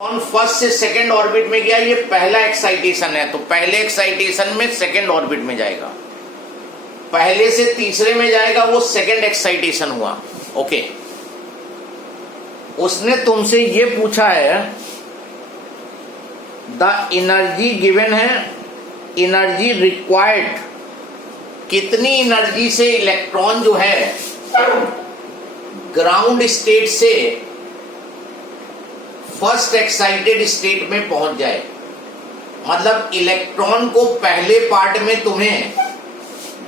First से second orbit में गया, ये पहला एक्साइटेशन है, तो पहले एक्साइटेशन में सेकंड ऑर्बिट में जाएगा। पहले से तीसरे में जाएगा, वो सेकंड एक्साइटेशन हुआ। ओके, उसने तुमसे ये पूछा है द एनर्जी गिवन है, एनर्जी रिक्वायर्ड, कितनी एनर्जी से इलेक्ट्रॉन जो है ग्राउंड स्टेट से फर्स्ट एक्साइटेड स्टेट में पहुंच जाए। मतलब इलेक्ट्रॉन को पहले पार्ट में तुम्हें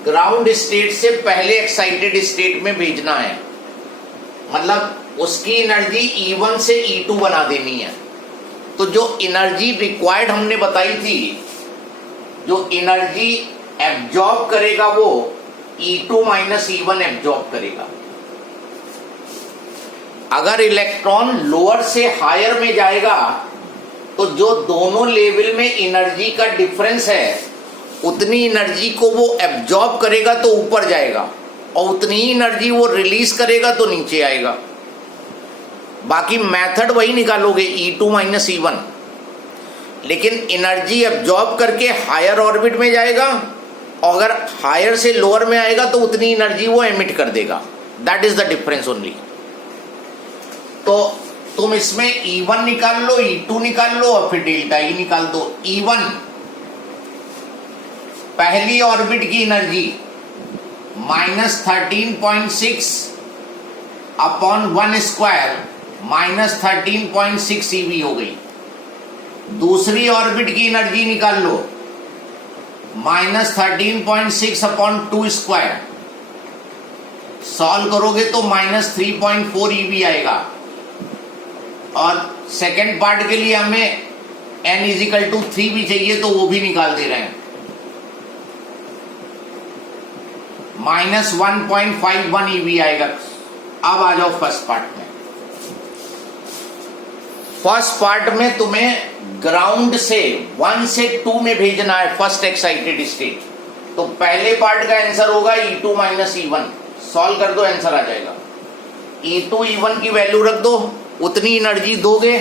ग्राउंड स्टेट से पहले एक्साइटेड स्टेट में भेजना है, मतलब उसकी एनर्जी E1 से E2 बना देनी है। तो जो एनर्जी रिक्वायर्ड हमने बताई थी, जो एनर्जी एब्जॉर्ब करेगा वो E2 माइनस E1 एब्जॉर्ब करेगा। अगर इलेक्ट्रॉन लोअर से हायर में जाएगा तो जो दोनों लेवल में एनर्जी का डिफरेंस है उतनी एनर्जी को वो एब्जॉर्ब करेगा तो ऊपर जाएगा, और उतनी ही एनर्जी वो रिलीज करेगा तो नीचे आएगा। बाकी मेथड वही निकालोगे E2 माइनस E1, लेकिन एनर्जी एब्जॉर्ब करके हायर ऑर्बिट में जाएगा, और अगर हायर से लोअर में आएगा तो उतनी एनर्जी वो एमिट कर देगा। That is the difference only. तो तुम इसमें E1 निकाल लो, E2 निकाल लो और फिर डेल्टा E निकाल दो। E1 पहली ऑर्बिट की एनर्जी -13.6 अपॉन 1 स्क्वायर -13.6 eV हो गई। दूसरी ऑर्बिट की एनर्जी निकाल लो, -13.6 अपॉन 2 स्क्वायर, सॉल्व करोगे तो -3.4 eV आएगा। और सेकेंड पार्ट के लिए हमें n = 3 भी चाहिए, तो वो भी निकाल दे रहे हैं। -1.51 eV आएगा। अब आ जाओ फर्स्ट पार्ट में। फर्स्ट पार्ट में तुम्हें ग्राउंड से 1 से 2 में भेजना है फर्स्ट एक्साइटेड स्टेट। तो पहले पार्ट का आंसर होगा E2 माइनस E1। सॉल्व कर दो, आंसर आ जाएगा। E2 E1 की वैल्यू रख दो, उतनी एनर्जी दोगे,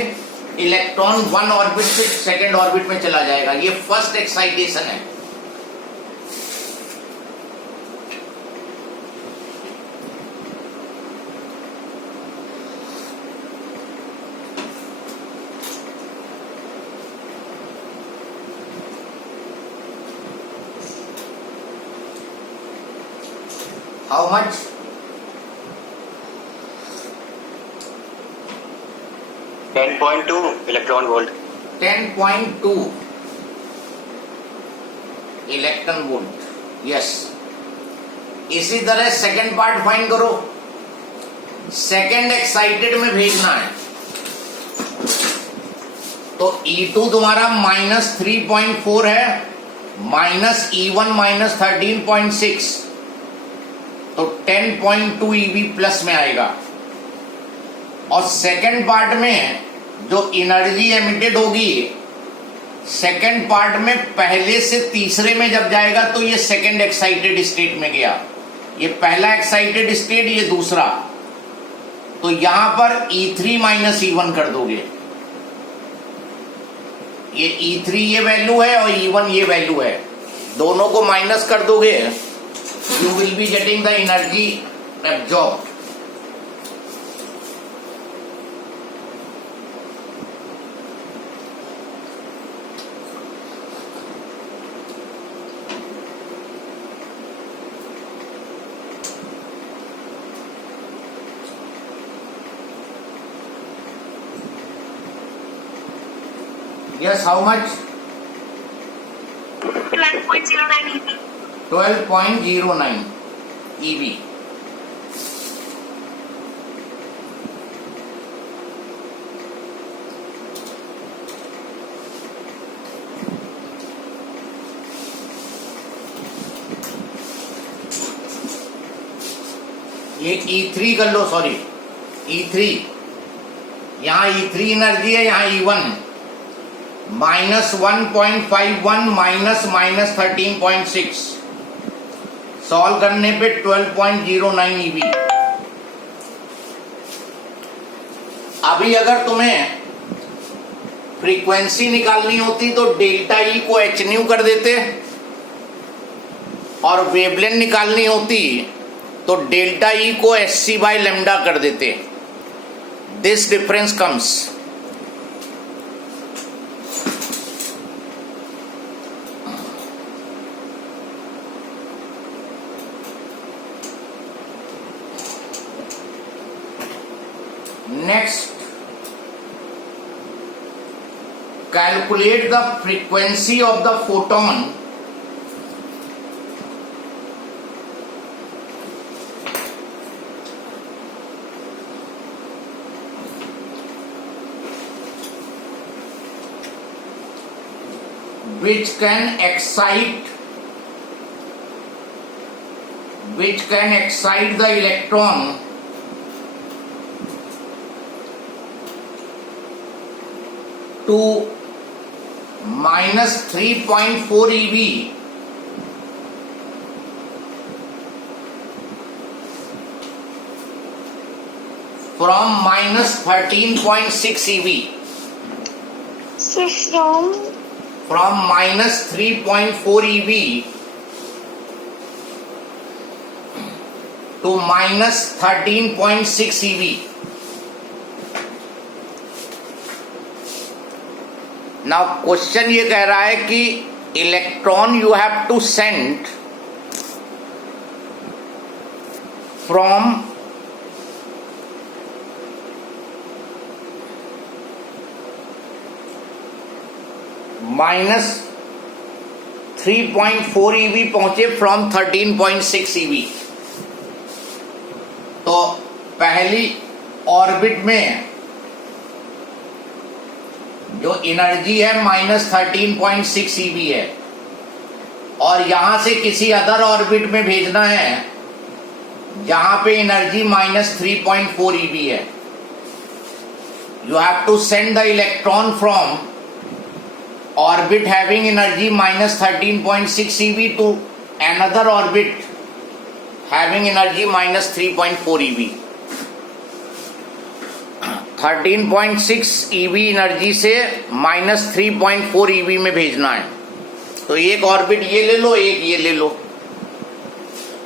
इलेक्ट्रॉन 1 ऑर्बिट से सेकंड ऑर्बिट में चला जाएगा। ये फर्स्ट एक्साइटेशन है। How much? 10.2 electron volt. 10.2 electron volt. Yes. इसी तरह सेकंड पार्ट फाइंड करो। सेकंड एक्साइटेड में भेजना है, तो E2 तुम्हारा -3.4 है, माइनस E1 -13.6, तो 10.2 eV प्लस में आएगा। और सेकंड पार्ट में जो एनर्जी एमिटेड होगी सेकंड पार्ट में पहले से तीसरे में जब जाएगा तो ये सेकंड एक्साइटेड स्टेट में गया। ये पहला एक्साइटेड स्टेट, ये दूसरा। तो यहां पर E3 माइनस E1 कर दोगे। ये E3 ये वैल्यू है और E1 ये वैल्यू है, दोनों को माइनस कर दोगे, you will be getting the energy absorbed. Yes, how much? 12.09 eV. 12.09 eV. ये E3 कर लो, सॉरी E3, यहां E3 एनर्जी है, यहां E1 -1.51 माइनस 13.6, सॉल्व करने पे 12.09 eV। अभी अगर तुम्हें फ्रीक्वेंसी निकालनी होती तो डेल्टा ई को एच न्यू कर देते, और वेवलेंथ निकालनी होती तो डेल्टा ई को एच सी बाई लेमडा कर देते. This difference comes. Next, calculate the frequency of the photon which can excite the electron to minus 3.4 eV from minus 13.6 eV. So From minus 3.4 eV to minus 13.6 eV. Now question ये कह रहा है कि electron you have to send from minus 3.4 eV पहुंचे from 13.6 eV. तो पहली orbit में जो एनर्जी है माइनस 13.6 ईवी है, और यहां से किसी अदर ऑर्बिट में भेजना है जहां पे एनर्जी माइनस 3.4 ईवी है. You have to send the electron from orbit having energy minus 13.6 eV to another orbit having energy minus 3.4 eV. 13.6 eV energy से माइनस 3.4 ईवी में भेजना है. तो एक ऑर्बिट ये ले लो, एक ये ले लो,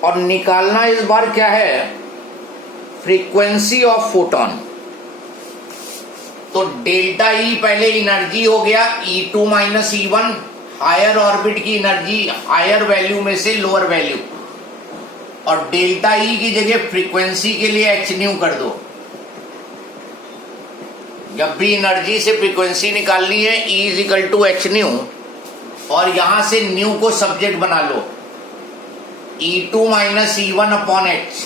और निकालना इस बार क्या है, फ्रीक्वेंसी ऑफ फोटॉन. तो डेल्टा ई पहले एनर्जी हो गया E2 minus E1, higher orbit की एनर्जी हायर वैल्यू में से लोअर वैल्यू, और डेल्टा ई की जगह फ्रीक्वेंसी के लिए एच न्यू कर दो. जब भी एनर्जी से फ्रीक्वेंसी निकालनी है E is equal to h nu, और यहां से न्यू को सब्जेक्ट बना लो E2 minus E1 upon h.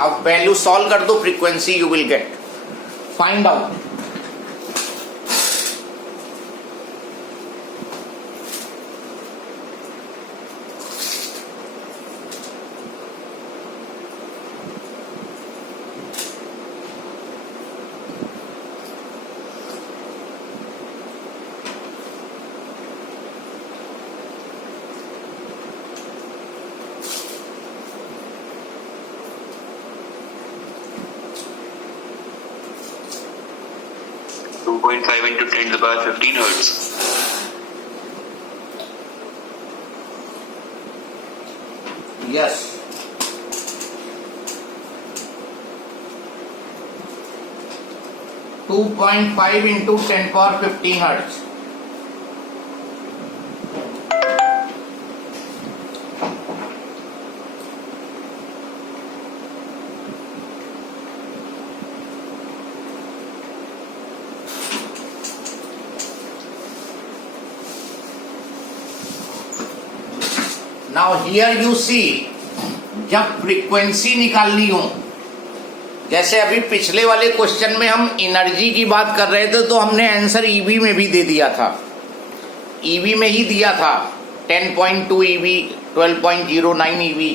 अब वैल्यू सॉल्व कर दो, frequency you will get. Find out. into 10 to the power 15 hertz. Yes. Two 2.5 into 10 power 15 hertz. Now here you see, जब फ्रीक्वेंसी निकालनी हो, जैसे अभी पिछले वाले क्वेश्चन में हम एनर्जी की बात कर रहे थे तो हमने आंसर ईवी में भी दे दिया था, ईवी में ही दिया था 10.2 ईवी, 12.09 ईवी.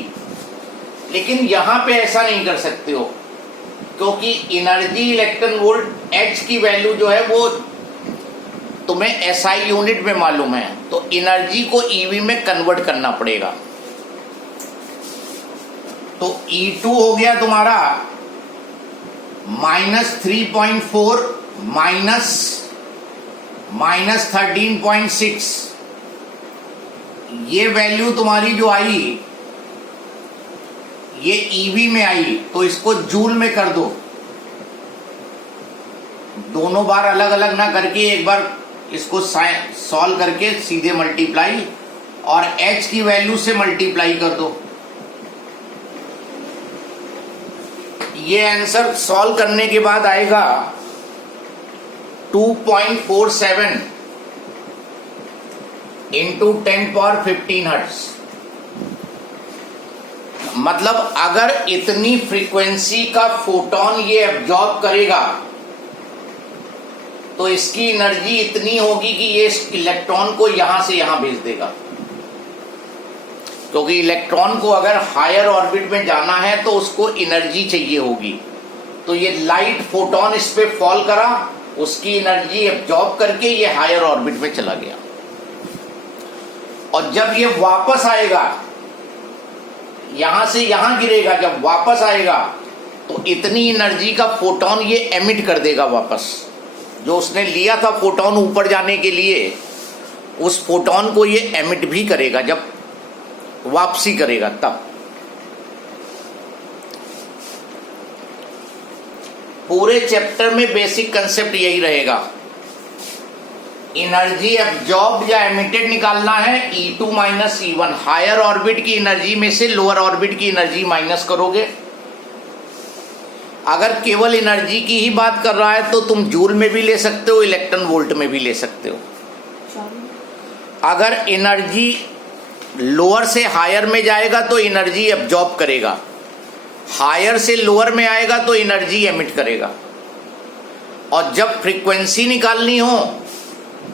लेकिन यहां पे ऐसा नहीं कर सकते हो क्योंकि एनर्जी इलेक्ट्रॉन वोल्ट एच की वैल्यू जो है वो तुम्हें एसआई यूनिट में मालूम है, तो एनर्जी को ईवी में कन्वर्ट करना पड़ेगा. तो E2 हो गया तुम्हारा -3.4 माइनस -13.6, ये वैल्यू तुम्हारी जो आई ये ईवी में आई, तो इसको जूल में कर दो। दोनों बार अलग अलग ना करके एक बार इसको सॉल्व करके सीधे मल्टीप्लाई और h की वैल्यू से मल्टीप्लाई कर दो। ये आंसर सॉल्व करने के बाद आएगा 2.47 इंटू 10⁻15 हर्ट्ज। मतलब अगर इतनी फ्रीक्वेंसी का फोटोन ये एब्जॉर्ब करेगा तो इसकी एनर्जी इतनी होगी कि ये इलेक्ट्रॉन को यहां से यहां भेज देगा, क्योंकि इलेक्ट्रॉन को अगर हायर ऑर्बिट में जाना है तो उसको एनर्जी चाहिए होगी। तो ये लाइट फोटोन इस पे फॉल करा, उसकी एनर्जी एब्जॉर्ब करके ये हायर ऑर्बिट में चला गया, और जब ये वापस आएगा यहां से यहां गिरेगा, जब वापस आएगा तो इतनी एनर्जी का फोटोन ये एमिट कर देगा वापस। जो उसने लिया था फोटोन ऊपर जाने के लिए, उस फोटोन को ये एमिट भी करेगा जब वापसी करेगा तब। पूरे चैप्टर में बेसिक कंसेप्ट यही रहेगा, एनर्जी एब्जॉर्ब या एमिटेड निकालना है E2 - E1। हायर ऑर्बिट की एनर्जी में से लोअर ऑर्बिट की एनर्जी माइनस करोगे। अगर केवल एनर्जी की ही बात कर रहा है तो तुम जूल में भी ले सकते हो, इलेक्ट्रॉन वोल्ट में भी ले सकते हो। अगर एनर्जी लोअर से हायर में जाएगा तो एनर्जी एब्जॉर्ब करेगा, हायर से लोअर में आएगा तो एनर्जी एमिट करेगा। और जब फ्रीक्वेंसी निकालनी हो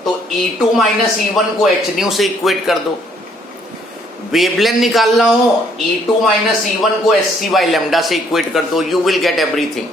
तो E2 - E1 को hν से इक्वेट कर दो। वेवलेंथ निकालना हो E2 - E1 को hc/λ से इक्वेट कर दो। You will get everything.